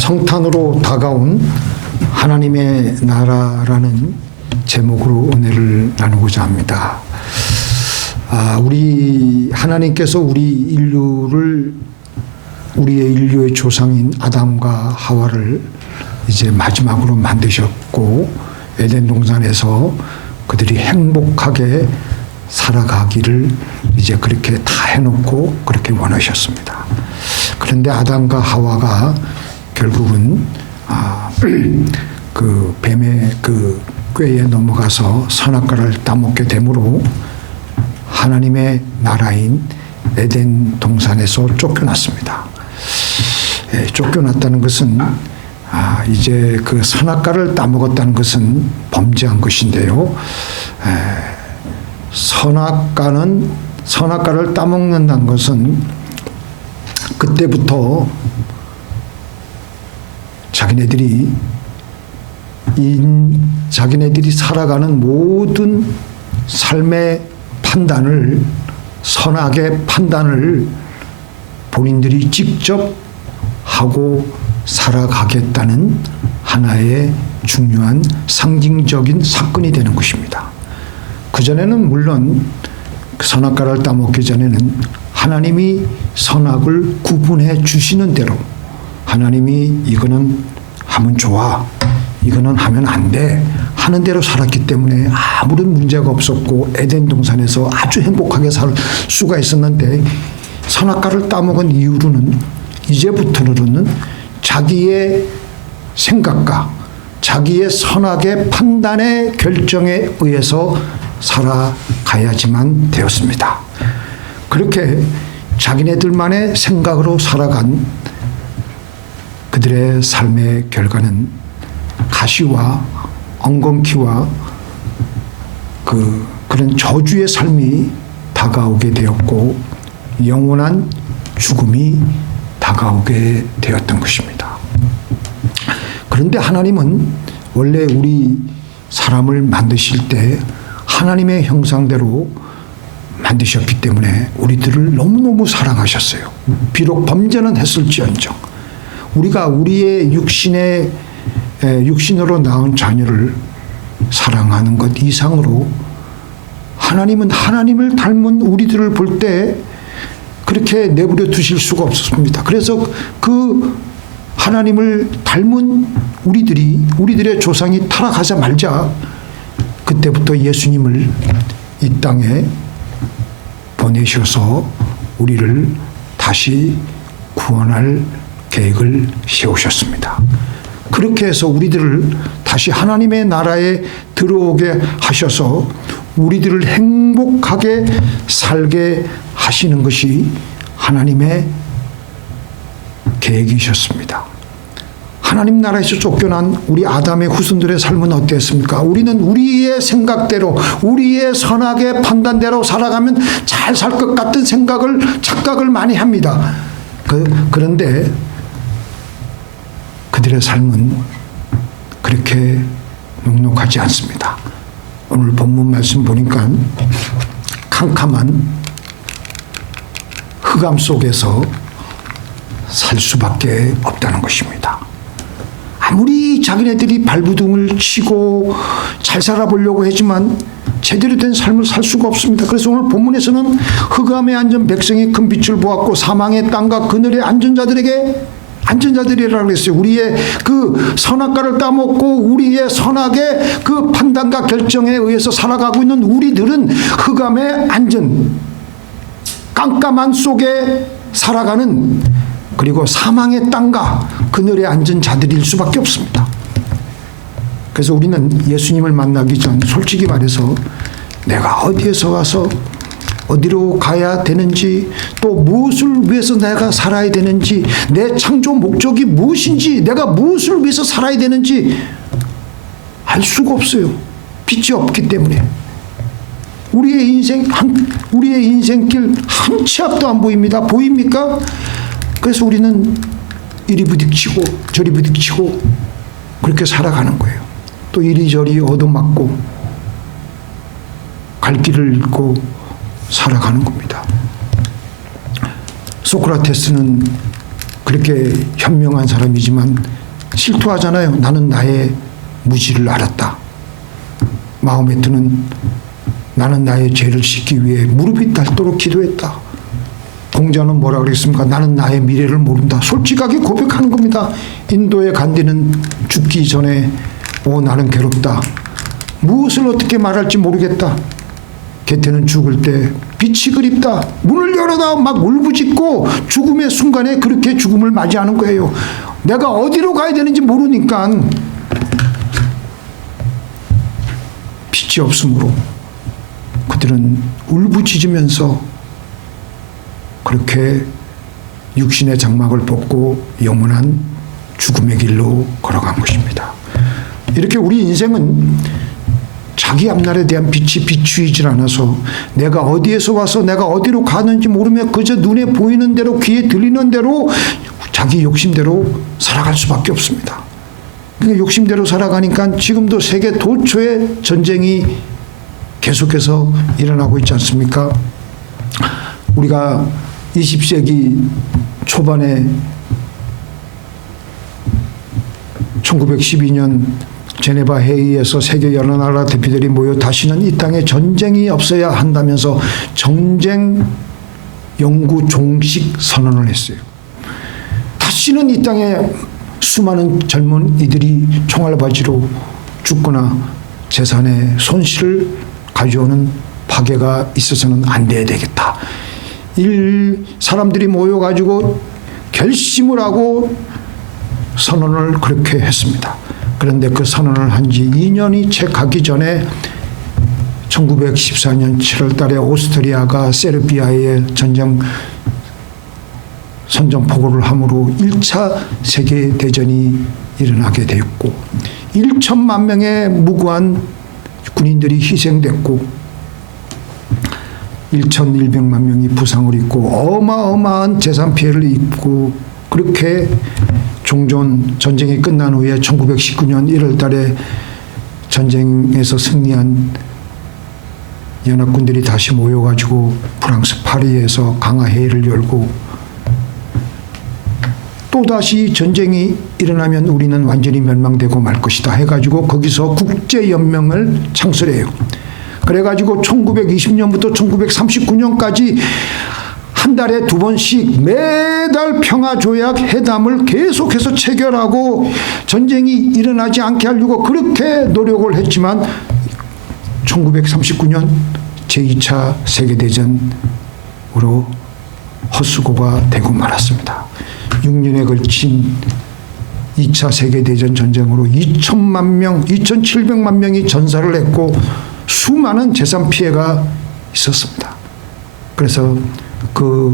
성탄으로 다가온 하나님의 나라라는 제목으로 은혜를 나누고자 합니다. 우리 하나님께서 우리의 인류의 조상인 아담과 하와를 이제 마지막으로 만드셨고 에덴 동산에서 그들이 행복하게 살아가기를 이제 그렇게 다 해놓고 그렇게 원하셨습니다. 그런데 아담과 하와가 결국은 그 뱀의 그 꾀에 넘어가서 선악과를 따먹게 되므로 하나님의 나라인 에덴 동산에서 쫓겨났습니다. 쫓겨났다는 것은 이제 그 선악과를 따먹었다는 것은 범죄한 것인데요. 선악과를 따먹는다는 것은 그때부터 자기네들이 살아가는 모든 삶의 판단을, 선악의 판단을 본인들이 직접 하고 살아가겠다는 하나의 중요한 상징적인 사건이 되는 것입니다. 그전에는 물론 선악과를 따먹기 전에는 하나님이 선악을 구분해 주시는 대로 하나님이 이거는 하면 좋아, 이거는 하면 안 돼 하는 대로 살았기 때문에 아무런 문제가 없었고 에덴 동산에서 아주 행복하게 살 수가 있었는데 선악과를 따먹은 이후로는 이제부터는 자기의 생각과 자기의 선악의 판단의 결정에 의해서 살아가야지만 되었습니다. 그렇게 자기네들만의 생각으로 살아간 그들의 삶의 결과는 가시와 엉겅퀴와 그런 저주의 삶이 다가오게 되었고 영원한 죽음이 다가오게 되었던 것입니다. 그런데 하나님은 원래 우리 사람을 만드실 때 하나님의 형상대로 만드셨기 때문에 우리들을 너무너무 사랑하셨어요. 비록 범죄는 했을지언정 우리가 우리의 육신으로 낳은 자녀를 사랑하는 것 이상으로 하나님은 하나님을 닮은 우리들을 볼 때 그렇게 내버려 두실 수가 없었습니다. 그래서 그 하나님을 닮은 우리들의 조상이 타락하자마자 그때부터 예수님을 이 땅에 보내셔서 우리를 다시 구원할 계획을 세우셨습니다. 그렇게 해서 우리들을 다시 하나님의 나라에 들어오게 하셔서 우리들을 행복하게 살게 하시는 것이 하나님의 계획이셨습니다. 하나님 나라에서 쫓겨난 우리 아담의 후손들의 삶은 어땠습니까? 우리는 우리의 생각대로 우리의 선악의 판단대로 살아가면 잘 살 것 같은 착각을 많이 합니다. 그런데 그들의 삶은 그렇게 넉넉하지 않습니다. 오늘 본문 말씀 보니까 캄캄한 흑암 속에서 살 수밖에 없다는 것입니다. 아무리 자기네들이 발부둥을 치고 잘 살아보려고 하지만 제대로 된 삶을 살 수가 없습니다. 그래서 오늘 본문에서는 흑암에 앉은 백성이 큰 빛을 보았고 사망의 땅과 그늘에 앉은 자들이라고 그랬어요. 우리의 그 선악과를 따먹고 우리의 선악의 그 판단과 결정에 의해서 살아가고 있는 우리들은 흑암에 앉은 깜깜한 속에 살아가는 그리고 사망의 땅과 그늘에 앉은 자들일 수밖에 없습니다. 그래서 우리는 예수님을 만나기 전 솔직히 말해서 내가 어디에서 와서 어디로 가야 되는지 또 무엇을 위해서 내가 살아야 되는지 내 창조 목적이 무엇인지 내가 무엇을 위해서 살아야 되는지 알 수가 없어요. 빛이 없기 때문에. 우리의 인생길 한 치 앞도 안 보입니다. 보입니까? 그래서 우리는 이리 부딪히고 저리 부딪히고 그렇게 살아가는 거예요. 또 이리저리 얻어맞고 갈 길을 잃고 살아가는 겁니다. 소크라테스는 그렇게 현명한 사람이지만 실토하잖아요. 나는 나의 무지를 알았다. 마호메트는 나는 나의 죄를 씻기 위해 무릎이 닳도록 기도했다. 공자는 뭐라 그랬습니까? 나는 나의 미래를 모른다. 솔직하게 고백하는 겁니다. 인도의 간디는 죽기 전에 나는 괴롭다. 무엇을 어떻게 말할지 모르겠다. 게테는 죽을 때 빛이 그립다. 문을 열어다 막 울부짖고 죽음의 순간에 그렇게 죽음을 맞이하는 거예요. 내가 어디로 가야 되는지 모르니까 빛이 없으므로 그들은 울부짖으면서 그렇게 육신의 장막을 벗고 영원한 죽음의 길로 걸어간 것입니다. 이렇게 우리 인생은 자기 앞날에 대한 빛이 비추이질 않아서 내가 어디에서 와서 내가 어디로 가는지 모르며 그저 눈에 보이는 대로 귀에 들리는 대로 자기 욕심대로 살아갈 수밖에 없습니다. 그러니까 욕심대로 살아가니까 지금도 세계 도처에 전쟁이 계속해서 일어나고 있지 않습니까? 우리가 20세기 초반에 1912년 제네바 회의에서 세계 여러 나라 대표들이 모여 다시는 이 땅에 전쟁이 없어야 한다면서 전쟁 영구 종식 선언을 했어요. 다시는 이 땅에 수많은 젊은이들이 총알바지로 죽거나 재산의 손실을 가져오는 파괴가 있어서는 안 돼야 되겠다. 사람들이 모여가지고 결심을 하고 선언을 그렇게 했습니다. 그런데 그 선언을 한 지 2년이 채 가기 전에 1914년 7월 달에 오스트리아가 세르비아에 선전포고를 함으로 1차 세계대전이 일어나게 되었고 1천만 명의 무고한 군인들이 희생됐고 1,100만 명이 부상을 입고 어마어마한 재산 피해를 입고 그렇게 종전 전쟁이 끝난 후에 1919년 1월 달에 전쟁에서 승리한 연합군들이 다시 모여가지고 프랑스 파리에서 강화회의를 열고 또다시 전쟁이 일어나면 우리는 완전히 멸망되고 말 것이다 해가지고 거기서 국제연맹을 창설해요. 그래가지고 1920년부터 1939년까지 한 달에 2번씩 매달 평화조약 회담을 계속해서 체결하고 전쟁이 일어나지 않게 하려고 그렇게 노력을 했지만 1939년 제2차 세계대전으로 헛수고가 되고 말았습니다. 6년에 걸친 2차 세계대전 전쟁으로 2천만 명, 2,700만 명이 전사를 했고 수많은 재산 피해가 있었습니다. 그래서 그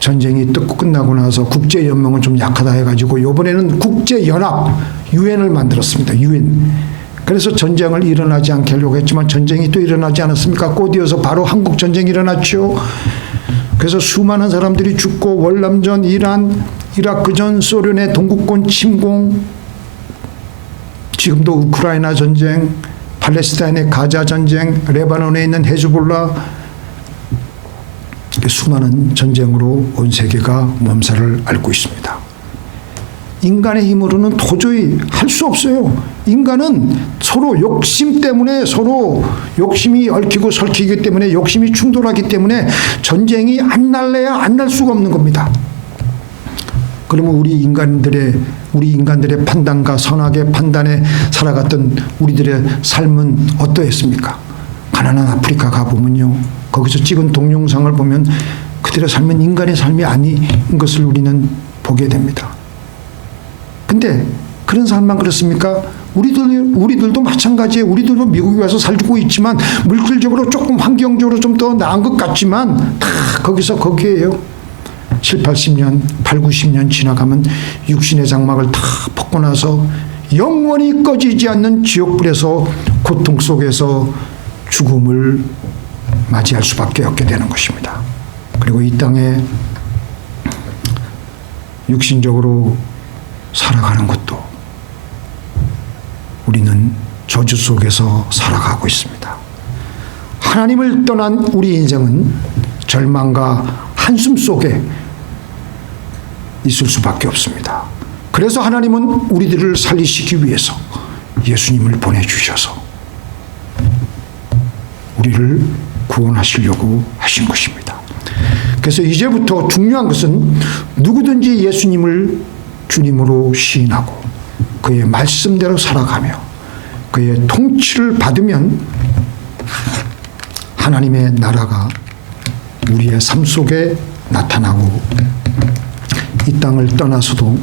전쟁이 끝나고 나서 국제연맹은 좀 약하다 해가지고 이번에는 국제연합 유엔을 만들었습니다. 유엔. 그래서 전쟁을 일어나지 않게 하려고 했지만 전쟁이 또 일어나지 않았습니까? 곧이어서 바로 한국 전쟁이 일어났죠. 그래서 수많은 사람들이 죽고 월남전, 이란, 이라크전, 소련의 동구권 침공, 지금도 우크라이나 전쟁, 팔레스타인의 가자 전쟁, 레바논에 있는 헤즈볼라, 수많은 전쟁으로 온 세계가 몸살을 앓고 있습니다. 인간의 힘으로는 도저히 할 수 없어요. 인간은 서로 욕심 때문에 서로 욕심이 얽히고 설키기 때문에 욕심이 충돌하기 때문에 전쟁이 안 날래야 안 날 수가 없는 겁니다. 그러면 우리 인간들의 판단과 선악의 판단에 살아갔던 우리들의 삶은 어떠했습니까? 가난한 아프리카 가보면요. 거기서 찍은 동영상을 보면 그들의 삶은 인간의 삶이 아닌 것을 우리는 보게 됩니다. 근데 그런 사람만 그렇습니까? 우리들도 마찬가지예요. 우리들도 미국에 와서 살고 있지만 물질적으로 조금 환경적으로 좀 더 나은 것 같지만 다 거기에요. 7, 80년, 8, 90년 지나가면 육신의 장막을 다 벗고 나서 영원히 꺼지지 않는 지옥불에서 고통 속에서 죽음을 맞이할 수밖에 없게 되는 것입니다. 그리고 이 땅에 육신적으로 살아가는 것도 우리는 저주 속에서 살아가고 있습니다. 하나님을 떠난 우리 인생은 절망과 한숨 속에 있을 수밖에 없습니다. 그래서 하나님은 우리들을 살리시기 위해서 예수님을 보내주셔서 우리를 구원하시려고 하신 것입니다. 그래서 이제부터 중요한 것은 누구든지 예수님을 주님으로 시인하고 그의 말씀대로 살아가며 그의 통치를 받으면 하나님의 나라가 우리의 삶 속에 나타나고 이 땅을 떠나서도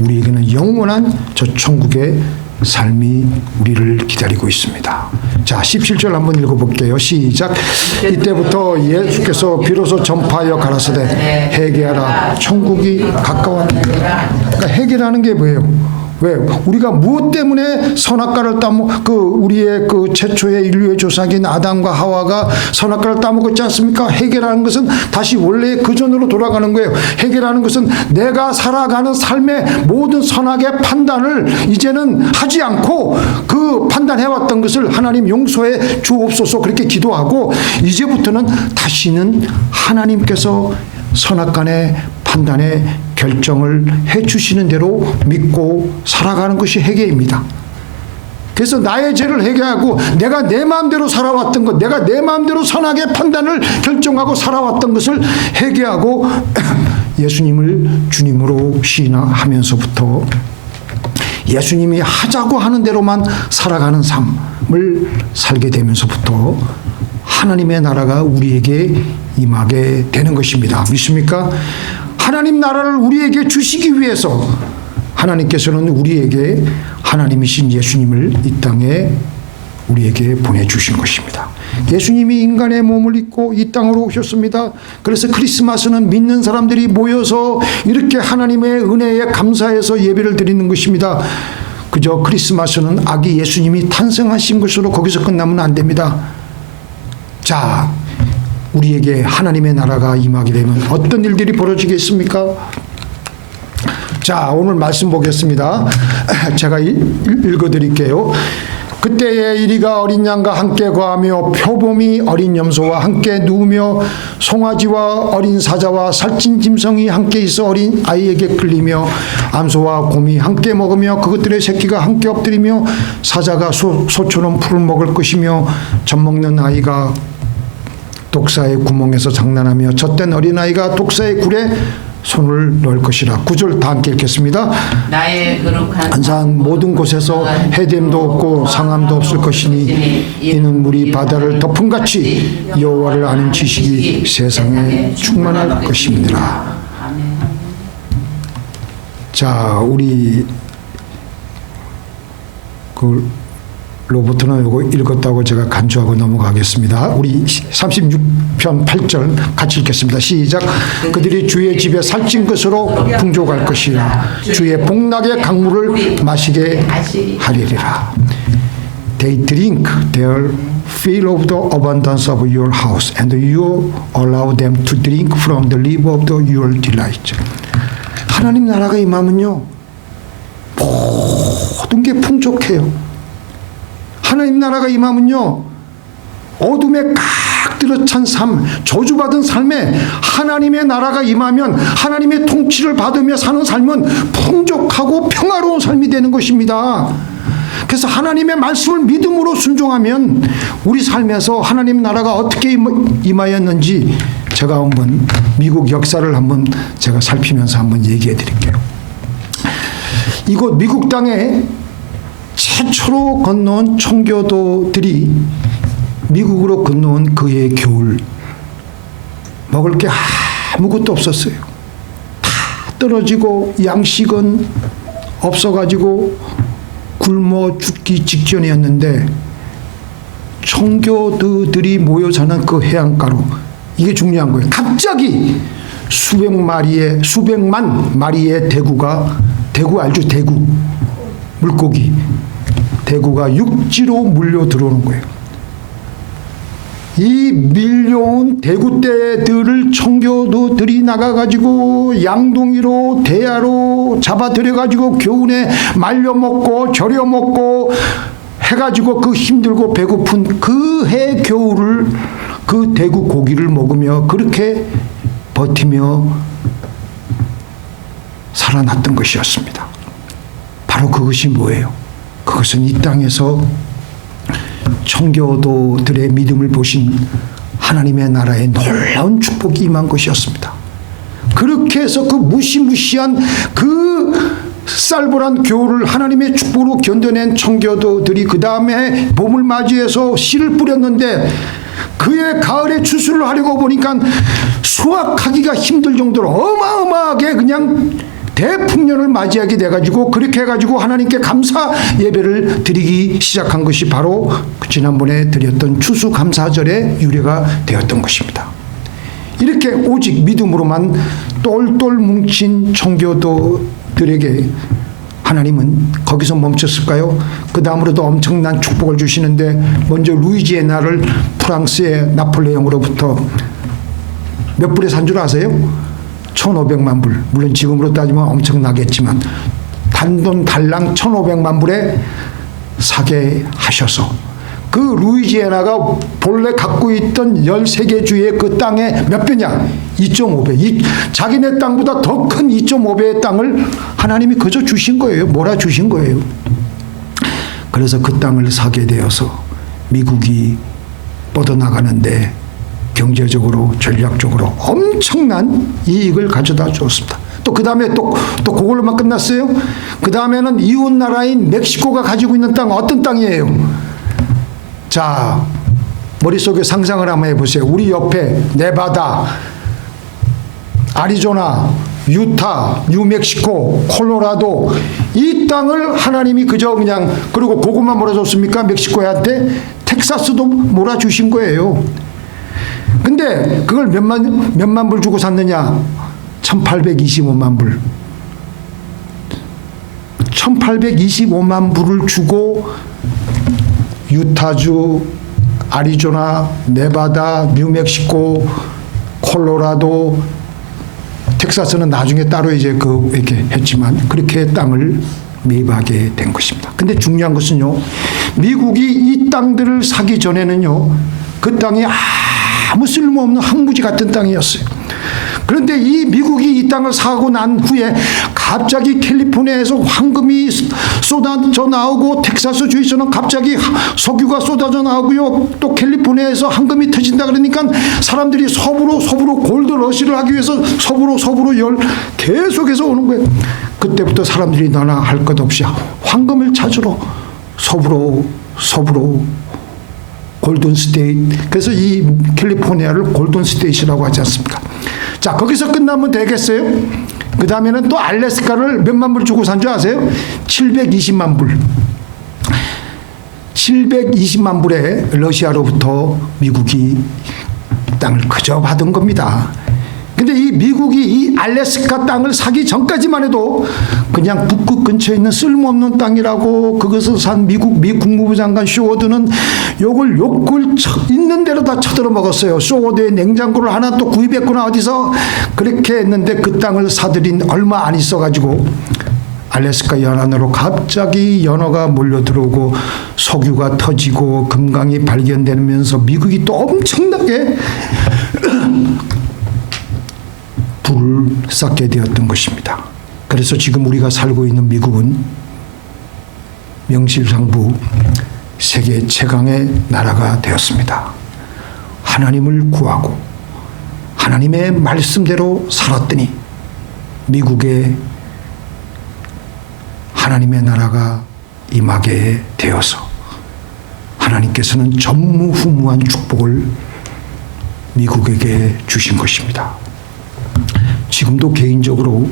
우리에게는 영원한 저 천국의 삶이 우리를 기다리고 있습니다. 자, 17절 한번 읽어볼게요. 시작. 이때부터 예수께서 비로소 전파하여 가라사대 회개하라 천국이 가까웠느니라. 그러니까 회개라는 게 뭐예요? 왜? 우리가 무엇 때문에 선악과를 우리의 그 최초의 인류의 조상인 아담과 하와가 선악과를 따먹었지 않습니까? 회개라는 것은 다시 원래의 그 전으로 돌아가는 거예요. 회개라는 것은 내가 살아가는 삶의 모든 선악의 판단을 이제는 하지 않고 그 판단해왔던 것을 하나님 용서해 주옵소서 그렇게 기도하고 이제부터는 다시는 하나님께서 선악간의 판단의 결정을 해주시는 대로 믿고 살아가는 것이 회개입니다. 그래서 나의 죄를 회개하고 내가 내 마음대로 살아왔던 것, 내가 내 마음대로 선악의 판단을 결정하고 살아왔던 것을 회개하고 예수님을 주님으로 시인하면서부터 예수님이 하자고 하는 대로만 살아가는 삶을 살게 되면서부터 하나님의 나라가 우리에게 임하게 되는 것입니다. 믿습니까? 하나님 나라를 우리에게 주시기 위해서 하나님께서는 우리에게 하나님이신 예수님을 이 땅에 우리에게 보내주신 것입니다. 예수님이 인간의 몸을 입고 이 땅으로 오셨습니다. 그래서 크리스마스는 믿는 사람들이 모여서 이렇게 하나님의 은혜에 감사해서 예배를 드리는 것입니다. 그저 크리스마스는 아기 예수님이 탄생하신 것으로 거기서 끝나면 안 됩니다. 자, 우리에게 하나님의 나라가 임하게 되면 어떤 일들이 벌어지겠습니까? 자, 오늘 말씀 보겠습니다. 제가 읽어드릴게요. 그때에 이리가 어린 양과 함께 거하며 표범이 어린 염소와 함께 누우며 송아지와 어린 사자와 살찐 짐승이 함께 있어 어린 아이에게 끌리며 암소와 곰이 함께 먹으며 그것들의 새끼가 함께 엎드리며 사자가 소처럼 풀을 먹을 것이며 젖먹는 아이가 독사의 구멍에서 장난하며 젖된 어린아이가 독사의 굴에 손을 넣을 것이라. 9절 다 함께 읽겠습니다. 나의 거룩한 산 모든 곳에서 해됨도 없고 상함도 없을 것이니 이는 물이 바다를 덮음같이 여호와를 아는 지식이 세상에 충만할 것입니다. 자, 우리 로버트는 이거 읽었다고 제가 간주하고 넘어가겠습니다. 우리 36편 8절 같이 읽겠습니다. 시작. 그들이 주의 집에 살찐 것으로 풍족할 것이라 주의 복락의 강물을 마시게 하리라. They drink their fill of the abundance of your house and you allow them to drink from the river of your delight. 하나님 나라가 임하면요 모든 게 풍족해요. 하나님 나라가 임하면요 어둠에 꽉 들어찬 삶, 저주받은 삶에 하나님의 나라가 임하면 하나님의 통치를 받으며 사는 삶은 풍족하고 평화로운 삶이 되는 것입니다. 그래서 하나님의 말씀을 믿음으로 순종하면 우리 삶에서 하나님 나라가 어떻게 임하였는지 제가 한번 미국 역사를 한번 제가 살피면서 한번 얘기해 드릴게요. 이곳 미국 땅에 최초로 건너온 청교도들이 미국으로 건너온 그의 겨울 먹을 게 아무것도 없었어요. 다 떨어지고 양식은 없어가지고 굶어 죽기 직전이었는데 청교도들이 모여 사는 그 해안가로 이게 중요한 거예요. 갑자기 수백만 마리의 대구 알죠? 대구 물고기 대구가 육지로 물려 들어오는 거예요. 이 밀려온 대구떼들을 청교도들이 나가가지고 양동이로 대야로 잡아들여가지고 겨우내 말려먹고 절여먹고 해가지고 그 힘들고 배고픈 그 해 겨울을 그 대구 고기를 먹으며 그렇게 버티며 살아났던 것이었습니다. 바로 그것이 뭐예요? 그것은 이 땅에서 청교도들의 믿음을 보신 하나님의 나라의 놀라운 축복이 임한 것이었습니다. 그렇게 해서 그 무시무시한 그 쌀벌한 겨울을 하나님의 축복으로 견뎌낸 청교도들이 그 다음에 봄을 맞이해서 씨를 뿌렸는데 그의 가을에 추수를 하려고 보니까 수확하기가 힘들 정도로 어마어마하게 그냥 대풍년을 맞이하게 돼가지고 그렇게 해가지고 하나님께 감사 예배를 드리기 시작한 것이 바로 지난번에 드렸던 추수감사절의 유래가 되었던 것입니다. 이렇게 오직 믿음으로만 똘똘 뭉친 청교도들에게 하나님은 거기서 멈췄을까요? 그 다음으로도 엄청난 축복을 주시는데 먼저 루이지애나를 프랑스의 나폴레옹으로부터 몇 불에 산 줄 아세요? 1,500만 불. 물론 지금으로 따지면 엄청나겠지만 단돈 달랑 1,500만 불에 사게 하셔서 그 루이지애나가 본래 갖고 있던 13개 주의 그 땅의 몇 배냐? 2.5배. 자기네 땅보다 더 큰 2.5배의 땅을 하나님이 그저 주신 거예요. 몰아주신 거예요. 그래서 그 땅을 사게 되어서 미국이 뻗어나가는데 경제적으로 전략적으로 엄청난 이익을 가져다 주었습니다. 또 그 다음에 또 그걸로만 끝났어요? 그 다음에는 이웃 나라인 멕시코가 가지고 있는 땅 어떤 땅이에요? 자, 머릿속에 상상을 한번 해보세요. 우리 옆에 네바다, 아리조나, 유타, 뉴멕시코, 콜로라도 이 땅을 하나님이 그저 그냥 그리고 그것만 몰아줬습니까? 멕시코한테 텍사스도 몰아주신 거예요. 근데 그걸 몇만 불 주고 샀느냐? 1825만 불. 1825만 불을 주고 유타주, 아리조나, 네바다, 뉴멕시코, 콜로라도, 텍사스는 나중에 따로 이제 이렇게 했지만 그렇게 땅을 매입하게 된 것입니다. 근데 중요한 것은요, 미국이 이 땅들을 사기 전에는요, 그 땅이 아무 쓸모없는 황무지 같은 땅이었어요. 그런데 이 미국이 이 땅을 사고 난 후에 갑자기 캘리포니아에서 황금이 쏟아져 나오고 텍사스 주에서는 갑자기 석유가 쏟아져 나오고요. 또 캘리포니아에서 황금이 터진다 그러니까 사람들이 서부로 골드러시를 하기 위해서 서부로 계속해서 오는 거예요. 그때부터 사람들이 너나 할 것 없이 황금을 찾으러 서부로 골든 스테이트. 그래서 이 캘리포니아를 골든 스테이트라고 하지 않습니까? 자, 거기서 끝나면 되겠어요? 그 다음에는 또 알래스카를 몇만 불 주고 산 줄 아세요? 720만 불. 720만 불에 러시아로부터 미국이 땅을 그저 받은 겁니다. 근데 이 미국이 이 알래스카 땅을 사기 전까지만 해도 그냥 북극 근처에 있는 쓸모없는 땅이라고 그것을 산 미 국무부 장관 쇼워드는 욕을 있는 대로 다 쳐들어 먹었어요. 쇼워드의 냉장고를 하나 또 구입했구나 어디서 그렇게 했는데 그 땅을 사들인 얼마 안 있어가지고 알래스카 연안으로 갑자기 연어가 몰려들어오고 석유가 터지고 금강이 발견되면서 미국이 또 엄청나게 불을 쌓게 되었던 것입니다. 그래서 지금 우리가 살고 있는 미국은 명실상부 세계 최강의 나라가 되었습니다. 하나님을 구하고 하나님의 말씀대로 살았더니 미국에 하나님의 나라가 임하게 되어서 하나님께서는 전무후무한 축복을 미국에게 주신 것입니다. 지금도 개인적으로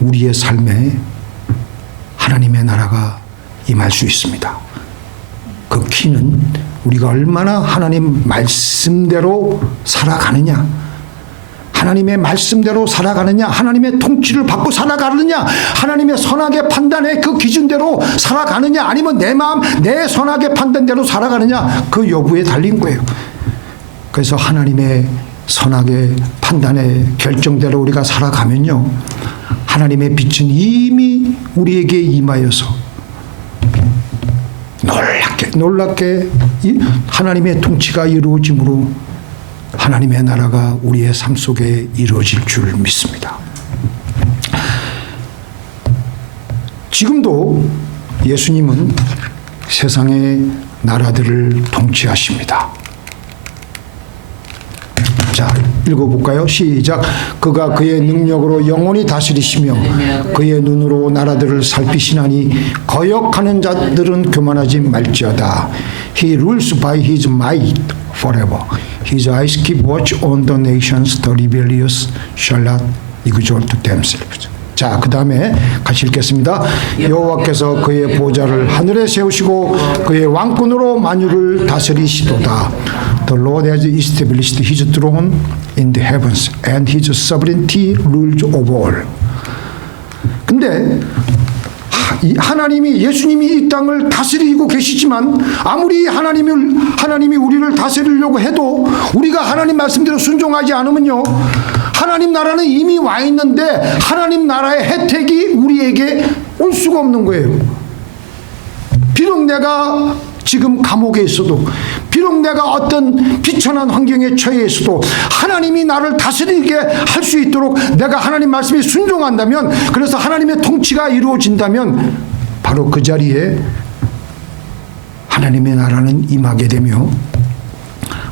우리의 삶에 하나님의 나라가 임할 수 있습니다. 그 키는 우리가 얼마나 하나님 말씀대로 살아가느냐, 하나님의 말씀대로 살아가느냐, 하나님의 통치를 받고 살아가느냐, 하나님의 선악의 판단의 그 기준대로 살아가느냐, 아니면 내 마음, 내 선악의 판단대로 살아가느냐, 그 여부에 달린 거예요. 그래서 하나님의 선악의 판단의 결정대로 우리가 살아가면요, 하나님의 빛은 이미 우리에게 임하여서 놀랍게 하나님의 통치가 이루어짐으로 하나님의 나라가 우리의 삶 속에 이루어질 줄 믿습니다. 지금도 예수님은 세상의 나라들을 통치하십니다. 자, 읽어볼까요? 시작. 그가 그의 능력으로 영원히 다스리시며 그의 눈으로 나라들을 살피시나니 거역하는 자들은 교만하지 말지어다. He rules by his might forever. His eyes keep watch on the nations. The rebellious shall not exalt themselves. 자, 그 다음에 같이 읽겠습니다. 여호와께서 그의 보좌를 하늘에 세우시고 그의 왕권으로 만유를 다스리시도다. The Lord has established his throne in the heavens and his sovereignty rules over all. 근데 하나님이 예수님이 이 땅을 다스리고 계시지만 아무리 하나님이 우리를 다스리려고 해도 우리가 하나님 말씀대로 순종하지 않으면요, 하나님 나라는 이미 와 있는데 하나님 나라의 혜택이 우리에게 올 수가 없는 거예요. 비록 내가 지금 감옥에 있어도, 비록 내가 어떤 비천한 환경에 처해 있어도 하나님이 나를 다스리게 할 수 있도록 내가 하나님 말씀에 순종한다면, 그래서 하나님의 통치가 이루어진다면 바로 그 자리에 하나님의 나라는 임하게 되며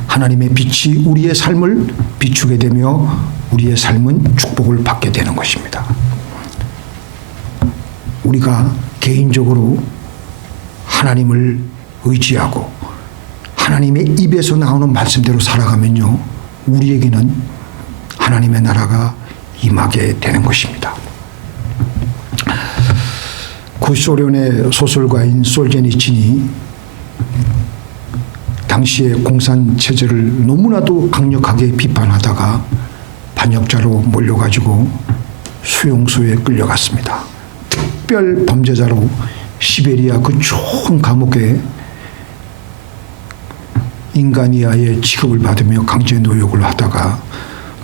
하나님의 빛이 우리의 삶을 비추게 되며 우리의 삶은 축복을 받게 되는 것입니다. 우리가 개인적으로 하나님을 의지하고 하나님의 입에서 나오는 말씀대로 살아가면요, 우리에게는 하나님의 나라가 임하게 되는 것입니다. 구소련의 소설가인 솔제니친이 당시의 공산체제를 너무나도 강력하게 비판하다가 반역자로 몰려가지고 수용소에 끌려갔습니다. 특별 범죄자로 시베리아 그 좁은 감옥에 인간이하의 취급을 받으며 강제 노역을 하다가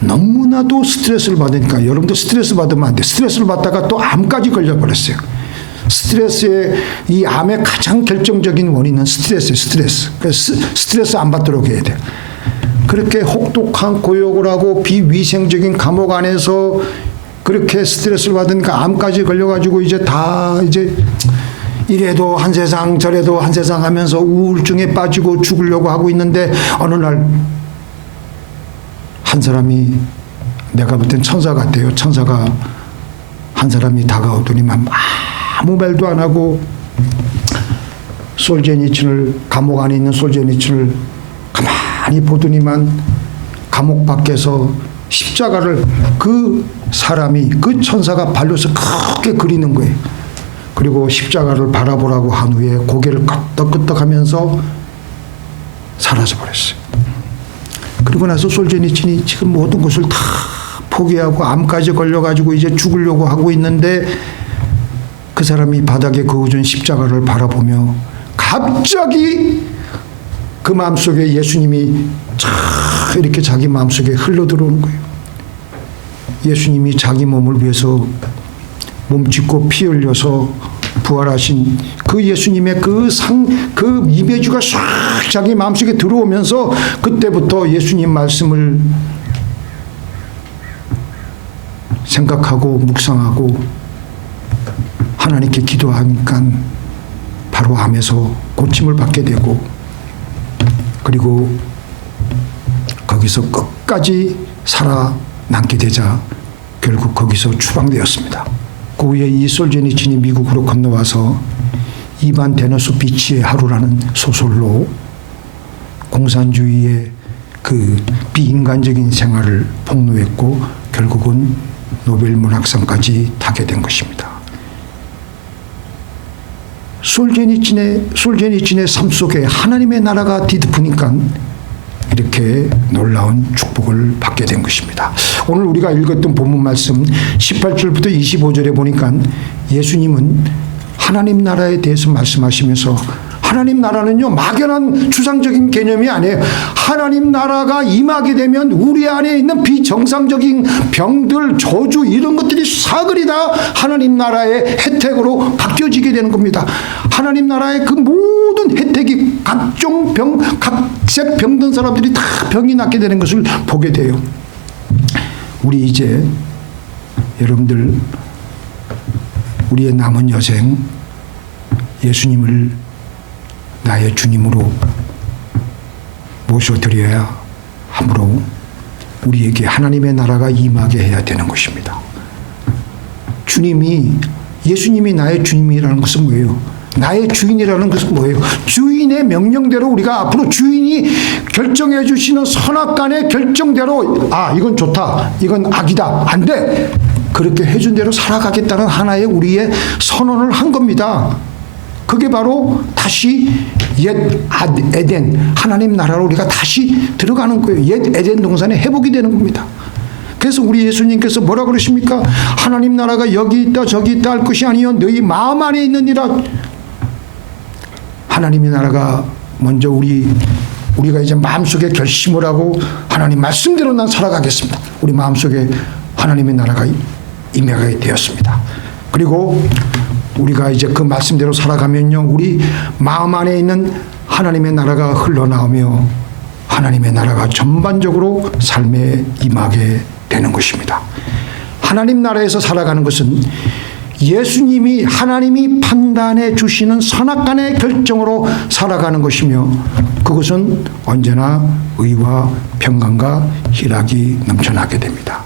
너무나도 스트레스를 받으니까, 여러분도 스트레스 받으면 안 돼. 스트레스를 받다가 또 암까지 걸려버렸어요. 스트레스의, 이 암의 가장 결정적인 원인은 스트레스예요. 스트레스 안 받도록 해야 돼. 그렇게 혹독한 고역을 하고 비위생적인 감옥 안에서 그렇게 스트레스를 받으니까 암까지 걸려가지고 이제 이래도 한 세상 저래도 한 세상 하면서 우울증에 빠지고 죽으려고 하고 있는데, 어느 날 한 사람이, 내가 볼 땐 천사 같아요. 천사가 한 사람이 다가오더니만 아무 말도 안 하고 솔제니친을, 감옥 안에 있는 솔제니친을 가만히 보더니만 감옥 밖에서 십자가를 그 사람이, 그 천사가 발로서 크게 그리는 거예요. 그리고 십자가를 바라보라고 한 후에 고개를 끄덕끄덕하면서 사라져버렸어요. 그리고 나서 솔제니친이 지금 모든 것을 다 포기하고 암까지 걸려가지고 이제 죽으려고 하고 있는데, 그 사람이 바닥에 그어준 십자가를 바라보며 갑자기 그 마음속에 예수님이 이렇게 자기 마음속에 흘러들어오는 거예요. 예수님이 자기 몸을 위해서 몸짓고 피 흘려서 부활하신 그 예수님의 그 이미지가 싹 자기 마음속에 들어오면서 그때부터 예수님 말씀을 생각하고 묵상하고 하나님께 기도하니까 바로 암에서 고침을 받게 되고, 그리고 거기서 끝까지 살아남게 되자 결국 거기서 추방되었습니다. 그 후에 이 솔제니친이 미국으로 건너와서 이반 데너스 비치의 하루라는 소설로 공산주의의 그 비인간적인 생활을 폭로했고 결국은 노벨 문학상까지 타게 된 것입니다. 솔제니친의 삶 속에 하나님의 나라가 뒤덮으니까 이렇게 놀라운 축복을 받게 된 것입니다. 오늘 우리가 읽었던 본문 말씀 18절부터 25절에 보니까 예수님은 하나님 나라에 대해서 말씀하시면서, 하나님 나라는요 막연한 추상적인 개념이 아니에요. 하나님 나라가 임하게 되면 우리 안에 있는 비정상적인 병들, 저주 이런 것들이 사글이 다 하나님 나라의 혜택으로 바뀌어지게 되는 겁니다. 하나님 나라의 그 모든 혜택이 각종 병, 각색 병든 사람들이 다 병이 낫게 되는 것을 보게 돼요. 우리 이제 여러분들 우리의 남은 여생 예수님을 나의 주님으로 모셔드려야 함으로 우리에게 하나님의 나라가 임하게 해야 되는 것입니다. 예수님이 나의 주님이라는 것은 뭐예요? 나의 주인이라는 것은 뭐예요? 주인의 명령대로 우리가 앞으로 주인이 결정해 주시는 선악간의 결정대로 이건 좋다, 이건 악이다, 안 돼. 그렇게 해준 대로 살아가겠다는 하나의 우리의 선언을 한 겁니다. 그게 바로 다시 옛 에덴 하나님 나라로 우리가 다시 들어가는 거예요. 옛 에덴 동산에 회복이 되는 겁니다. 그래서 우리 예수님께서 뭐라 그러십니까? 하나님 나라가 여기 있다 저기 있다 할 것이 아니요 너희 마음 안에 있느니라. 하나님의 나라가 먼저 우리가 이제 마음속에 결심을 하고 하나님 말씀대로 난 살아가겠습니다. 우리 마음속에 하나님의 나라가 임하게 되었습니다. 그리고 우리가 이제 그 말씀대로 살아가면요, 우리 마음 안에 있는 하나님의 나라가 흘러나오며 하나님의 나라가 전반적으로 삶에 임하게 되는 것입니다. 하나님 나라에서 살아가는 것은 예수님이 하나님이 판단해 주시는 선악간의 결정으로 살아가는 것이며 그것은 언제나 의와 평강과 희락이 넘쳐나게 됩니다.